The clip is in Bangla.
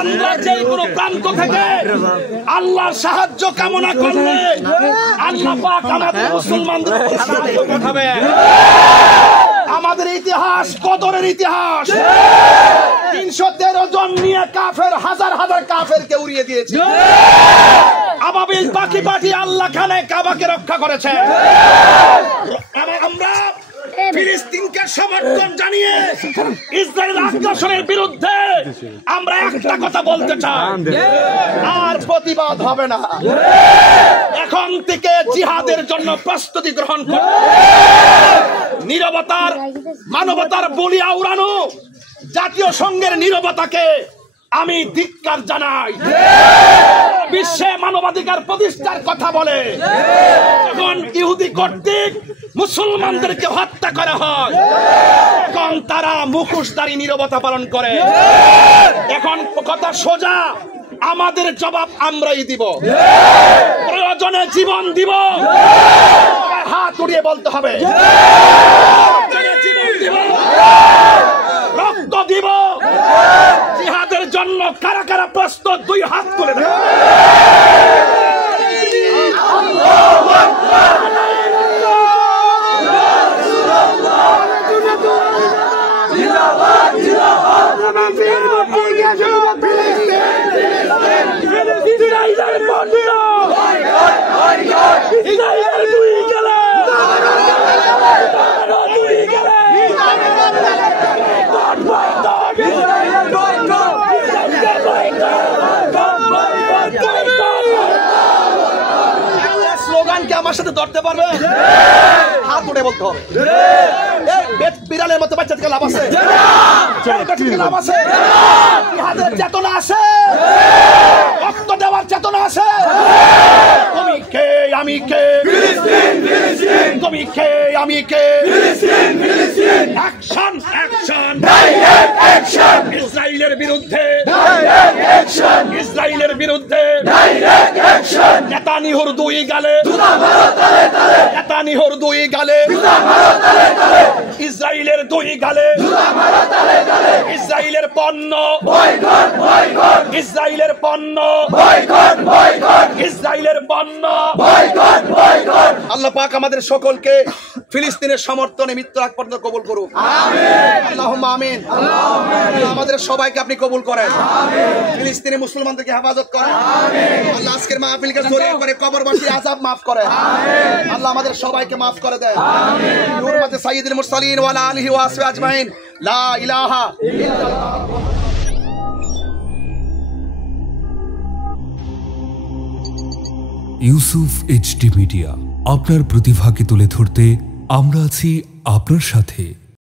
আমরা যে কোনো প্রান্ত থেকে আল্লাহর সাহায্য কামনা করলে আল্লাহ পাক আমাদের মুসলমানদের সাহায্য পাঠাবে। আমাদের ইতিহাস কদরের ইতিহাস। 313 জন নিয়ে কাফের হাজার হাজার কাফেরকে উড়িয়ে দিয়েছে। আবাবিল পাখি পাঠিয়ে আল্লাহ খানে কাবাকে রক্ষা করেছে। আমরা ফিলিস্তিনকে সমর্থন জানিয়ে ইসরায়েল আগ্রাসনের বিরুদ্ধে আমরা একটা কথা বলতে চাই, আর প্রতিবাদ হবে না। এখন থেকে জিহাদের জন্য প্রস্তুতি গ্রহণ করুন। নীরবতার মানবতার বলিয়া উড়ানো জাতীয় সংঘের নীরবতাকে আমি ধিক্কার জানাই। বিশ্বে মানবাধিকার প্রতিষ্ঠার কথা বলে যখন ইহুদি কর্তৃক মুসলমানদেরকে হত্যা করা হয়, এখন তারা মুখোশধারী নীরবতা পালন করে। এখন কথা সোজা, আমাদের জবাব আমরাই দিব। প্রয়োজনে জীবন দিব, হাত উড়িয়ে বলতে হবে রক্ত দিব। জিহাদের জন্য কারা কারা প্রস্তুত? 2 হাত তুলে দেয়। স্লোগানকে আমার সাথে ধরতে পারবে? হাত উঠে বলতে হবে। বিড়ালের মতো বাচ্চা থেকে লাভ আছে? লাভ আছে? হাতের চেতনা আছে, রক্ত দেওয়ার চেতনা আছে। তুমি কে আমি কে, তুমি কে আমি কে। Action action direct action. ইসরায়েলের বিরুদ্ধে ডাইরেক্ট অ্যাকশন, ইসরায়েলের বিরুদ্ধে ডাইরেক্ট অ্যাকশন। নেতানিয়াহুর 2 গালে জুতা মারো তালে তালে, নেতানিয়াহুর 2 গালে জুতা মারো তালে তালে, ইসরায়েলের 2 গালে জুতা মারো তালে তালে। ইসরায়েলের পণ্য বয়কট বয়কট, ইসরায়েলের পণ্য বয়কট বয়কট, ইসরায়েলের পণ্য বয়কট বয়কট। আল্লাহ পাক আমাদের সকলকে ফিলিস্তিনের সমর্থনে মৃত্যু আগ পর্যন্ত কবুল করুন। আমিন, আল্লাহুম্মা আমিন। আমাদের সবাইকে আপনি কবুল করেন। ফিলিস্তিনি মুসলমানদেরকে হেফাজত করেন। আল্লাহ আজকের মাহফিলকে জড়িয়ে করে কবরবাসীর আযাব মাফ করেন। আল্লাহ আমাদের সবাইকে মাফ করে দেন। হুরমাতে সাইয়্যিদুল মুরসালিন ওয়া আলা আলিহি ওয়া আসহাবিহি আজমাইন। লা ইলাহা ইল্লাল্লাহ। ইউসুফ এইচডি মিডিয়া, আপনার প্রতিভাকে তুলে ধরতে আমরা আছি আপনার সাথে।